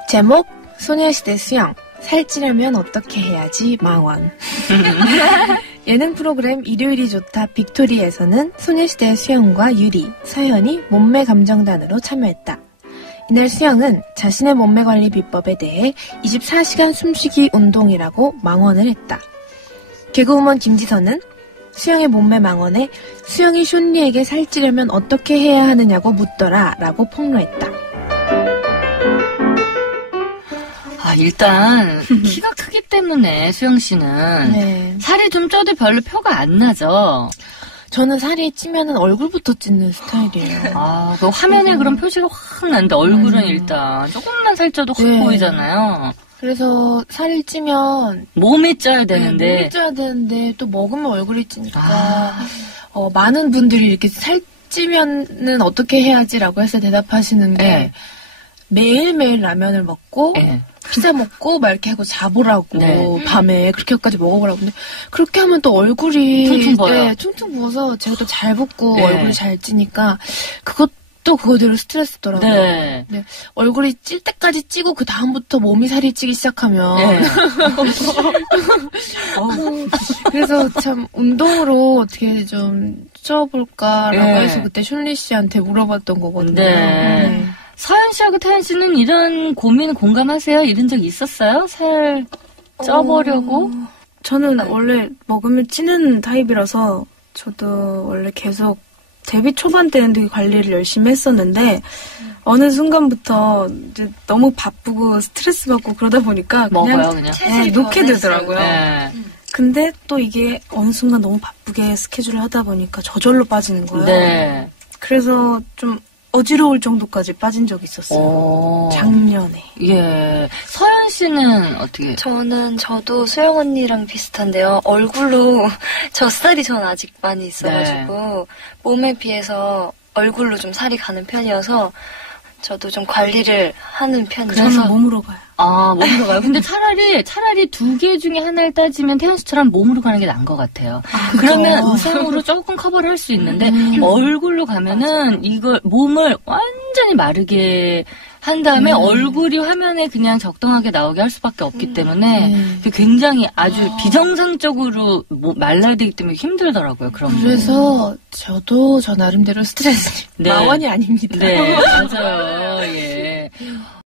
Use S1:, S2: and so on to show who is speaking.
S1: 제목 소녀시대 수영 살찌려면 어떻게 해야지 망원. 예능 프로그램 일요일이 좋다 빅토리에서는 소녀시대 수영과 유리, 서현이 몸매 감정단으로 참여했다. 이날 수영은 자신의 몸매 관리 비법에 대해 24시간 숨쉬기 운동이라고 망언을 했다. 개그우먼 김지선은 수영의 몸매 망언에 수영이 쇼니에게 살찌려면 어떻게 해야 하느냐고 묻더라 라고 폭로했다.
S2: 일단 키가 크기 때문에 수영 씨는
S1: 네.
S2: 살이 좀 쪄도 별로 표가 안 나죠.
S1: 저는 살이 찌면은 얼굴부터 찌는 스타일이에요.
S2: 그 화면에 그런 표시가 확 나는데 얼굴은 일단 조금만 살쪄도 확
S1: 네.
S2: 보이잖아요.
S1: 그래서 살이 찌면
S2: 몸이 쪄야 되는데
S1: 몸이 쪄야 되는데 또 먹으면 얼굴이 찌니까 많은 분들이 이렇게 살찌면은 어떻게 해야지라고 해서 대답하시는 게
S2: 네.
S1: 매일매일 라면을 먹고
S2: 네.
S1: 피자 먹고 막 이렇게 하고 자보라고
S2: 네.
S1: 밤에 그렇게까지 먹어보라고. 근데 그렇게 하면 또 얼굴이
S2: 퉁퉁 부어요.
S1: 네, 퉁퉁 부어서 제가 또 잘 붓고
S2: 네.
S1: 얼굴이 잘 찌니까 그것도 그거대로 스트레스더라고요.
S2: 네.
S1: 네, 얼굴이 찔 때까지 찌고 그 다음부터 몸이 살이 찌기 시작하면
S2: 네.
S1: 그래서 참 운동으로 어떻게 좀 쪄볼까라고
S2: 네.
S1: 해서 그때 슐리 씨한테 물어봤던 거거든요.
S2: 네. 서현 씨하고 태연 씨는 이런 고민 공감하세요? 이런 적 있었어요? 살 쪄보려고?
S3: 저는 원래 먹으면 찌는 타입이라서 저도 원래 계속 데뷔 초반 때는 되게 관리를 열심히 했었는데 어느 순간부터 이제 너무 바쁘고 스트레스 받고 그러다 보니까
S2: 먹어요, 그냥?
S3: 네, 놓게 되더라고요.
S2: 네.
S3: 근데 또 이게 어느 순간 너무 바쁘게 스케줄을 하다 보니까 저절로 빠지는 거예요.
S2: 네.
S3: 그래서 좀 어지러울 정도까지 빠진 적이 있었어요. 작년에.
S2: 예. 서현 씨는 어떻게?
S4: 저도 수영 언니랑 비슷한데요. 얼굴로 젖살이 전 아직 많이 있어가지고
S2: 네.
S4: 몸에 비해서 얼굴로 좀 살이 가는 편이어서 저도 좀 관리를 하는 편이라서
S3: 저는 몸으로 가요.
S2: 몸으로 가요. 근데 차라리 두 개 중에 하나를 따지면 태연 씨처럼 몸으로 가는 게 나은 것 같아요. 그러면 의상으로 조금 커버를 할 수 있는데 얼굴로 가면은 이걸 몸을 완전히 마르게 한 다음에 얼굴이 화면에 그냥 적당하게 나오게 할 수밖에 없기 때문에 굉장히 아주 비정상적으로 말라야 되기 때문에 힘들더라고요. 그런
S1: 그래서 저 나름대로 스트레스
S2: 네.
S1: 마원이 아닙니다.
S2: 네, 맞아요. 예.